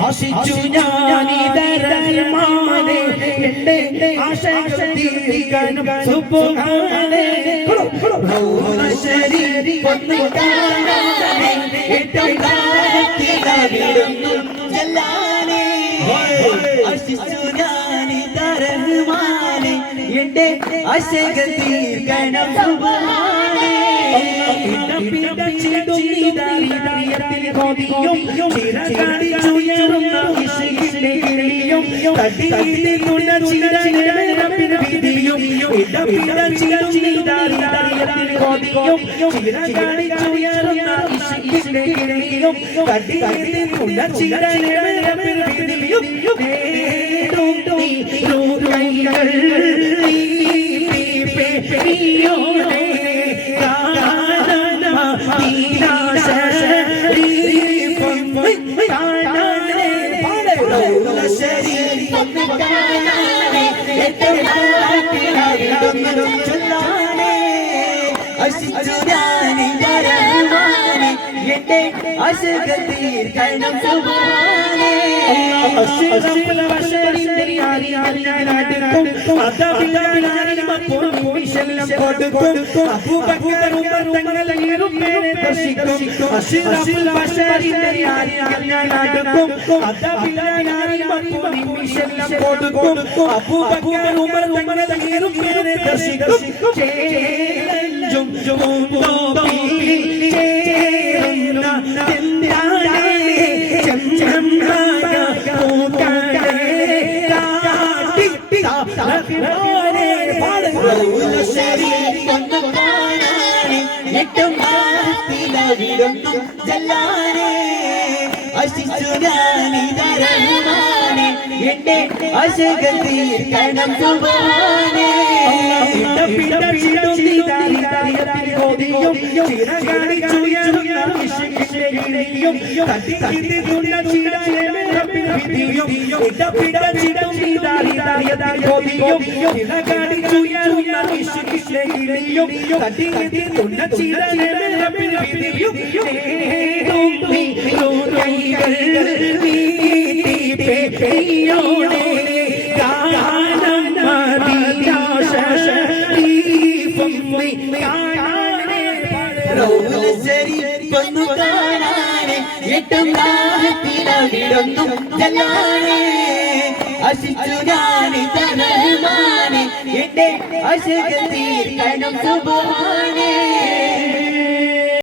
ആശിച്ചു ഞാനിതരമാനെ എന്റെ ആശകൾ തീർക്കാനും സുബ്ഹാനേ റൗളശരി വന്നു കാണാനേ ഏറ്റവും താഴ്ത്തിലാവിടുന്നു ജലാലേ ആശിച്ചു ഞാനിതരമാനെ എന്റെ ആശകൾ തീർക്കാനും സുബ്ഹാനേ അശകതീർ കണം സുബ്ഹാനേ അശറഫുൽ ബശരിന്റെ ആരിയാനാടുക്കും അദബിലാനി മപ്പോൾ വിശലം കൊടുക്കും അബൂബക്കർ ഉമർ തങ്ങൾ ഇരുപേരെ ദർശിക്കും അശറഫുൽ ബശരിന്റെ ആരിയാനാടുക്കും അദബിലാനി മപ്പോൾ വിശലം കൊടുക്കും അബൂബക്കർ ഉമർ തങ്ങൾ ഇരുപേരെ ദർശിക്കും ചേഞ്ചും ജോന്തോപി അശകതീർ കണം സുബ്ഹാനേ അശിച്ചു ഞാനിതരമാനെ എന്റെ അശകതീർ കണം സുബ്ഹാനേ